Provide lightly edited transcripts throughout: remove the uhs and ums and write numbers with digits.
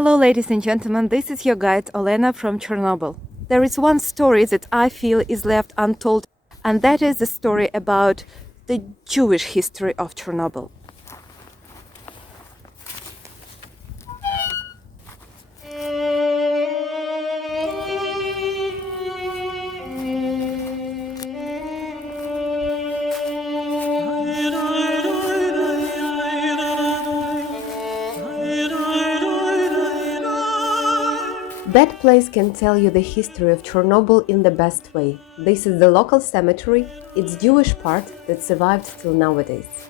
Hello, ladies and gentlemen, this is your guide Olena from Chernobyl. There is one story that I feel is left untold, and that is the story about the Jewish history of Chernobyl. That place can tell you the history of Chernobyl in the best way. This is the local cemetery, its Jewish part that survived till nowadays.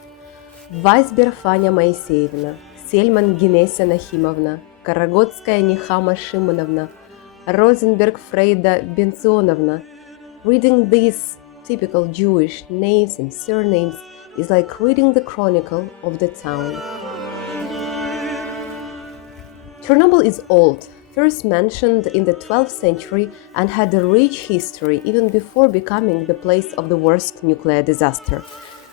Weisberg Fanya Moiseyevna, Selman Ginesia Nahimovna, Karagotskaya Nihama Shimonovna, Rosenberg Freida Benzonovna. Reading these typical Jewish names and surnames is like reading the chronicle of the town. Chernobyl is old, first mentioned in the 12th century and had a rich history even before becoming the place of the worst nuclear disaster.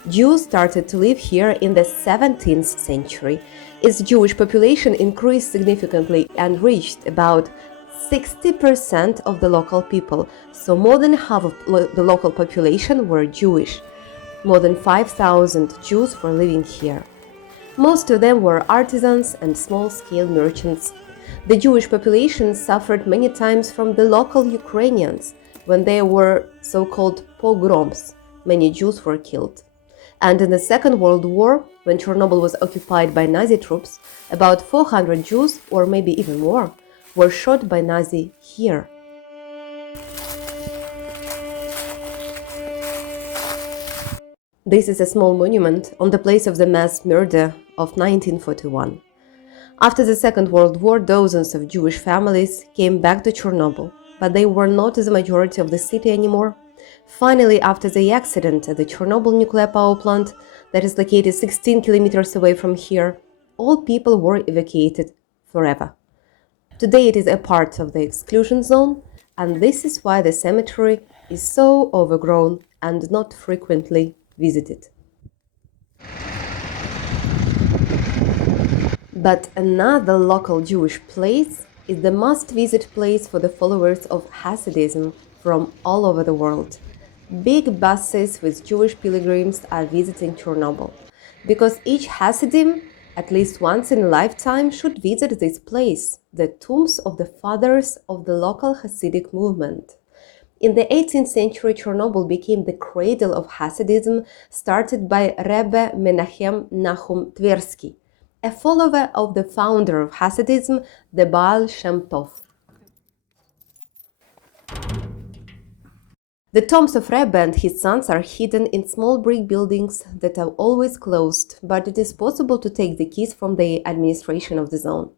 Jews started to live here in the 17th century. Its Jewish population increased significantly and reached about 60% of the local people, so more than half of the local population were Jewish. More than 5,000 Jews were living here. Most of them were artisans and small-scale merchants. The Jewish population suffered many times from the local Ukrainians. When there were so-called pogroms, many Jews were killed. And in the Second World War, when Chernobyl was occupied by Nazi troops, about 400 Jews, or maybe even more, were shot by Nazi here. This is a small monument on the place of the mass murder of 1941. After the Second World War, dozens of Jewish families came back to Chernobyl, but they were not the majority of the city anymore. Finally, after the accident at the Chernobyl nuclear power plant, that is located 16 kilometers away from here, all people were evacuated forever. Today it is a part of the exclusion zone, and this is why the cemetery is so overgrown and not frequently visited. But another local Jewish place is the must-visit place for the followers of Hasidism from all over the world. Big buses with Jewish pilgrims are visiting Chernobyl, because each Hasidim, at least once in a lifetime, should visit this place, the tombs of the fathers of the local Hasidic movement. In the 18th century, Chernobyl became the cradle of Hasidism, started by Rebbe Menachem Nahum Tversky, a follower of the founder of Hasidism, the Baal Shem Tov. The tombs of Rebbe and his sons are hidden in small brick buildings that are always closed, but it is possible to take the keys from the administration of the zone.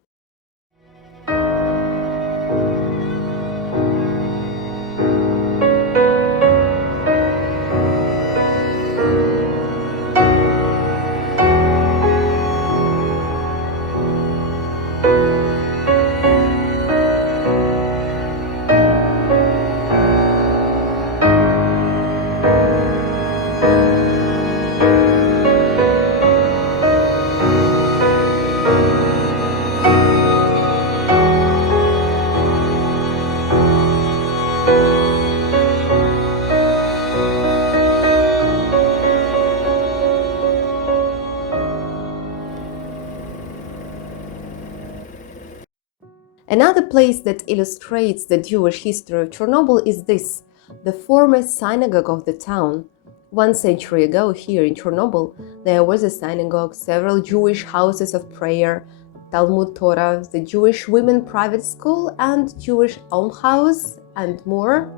Another place that illustrates the Jewish history of Chernobyl is this, the former synagogue of the town. 1 century ago, here in Chernobyl, there was a synagogue, several Jewish houses of prayer, Talmud Torah, the Jewish women private school, and Jewish almhouse, and more.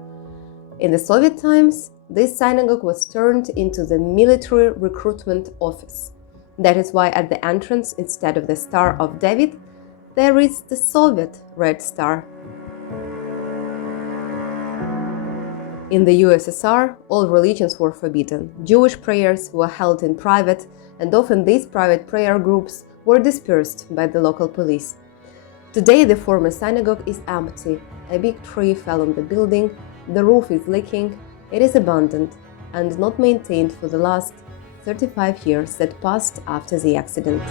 In the Soviet times, this synagogue was turned into the military recruitment office. That is why at the entrance, instead of the Star of David, there is the Soviet Red Star. In the USSR, all religions were forbidden. Jewish prayers were held in private, and often these private prayer groups were dispersed by the local police. Today, the former synagogue is empty. A big tree fell on the building, the roof is leaking, it is abandoned and not maintained for the last 35 years that passed after the accident.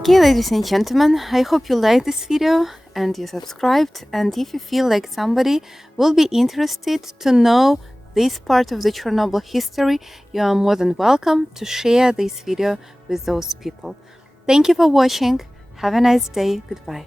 Okay, ladies and gentlemen, I hope you liked this video and you subscribed, and if you feel like somebody will be interested to know this part of the Chernobyl history, you are more than welcome to share this video with those people. Thank you for watching. Have a nice day. Goodbye.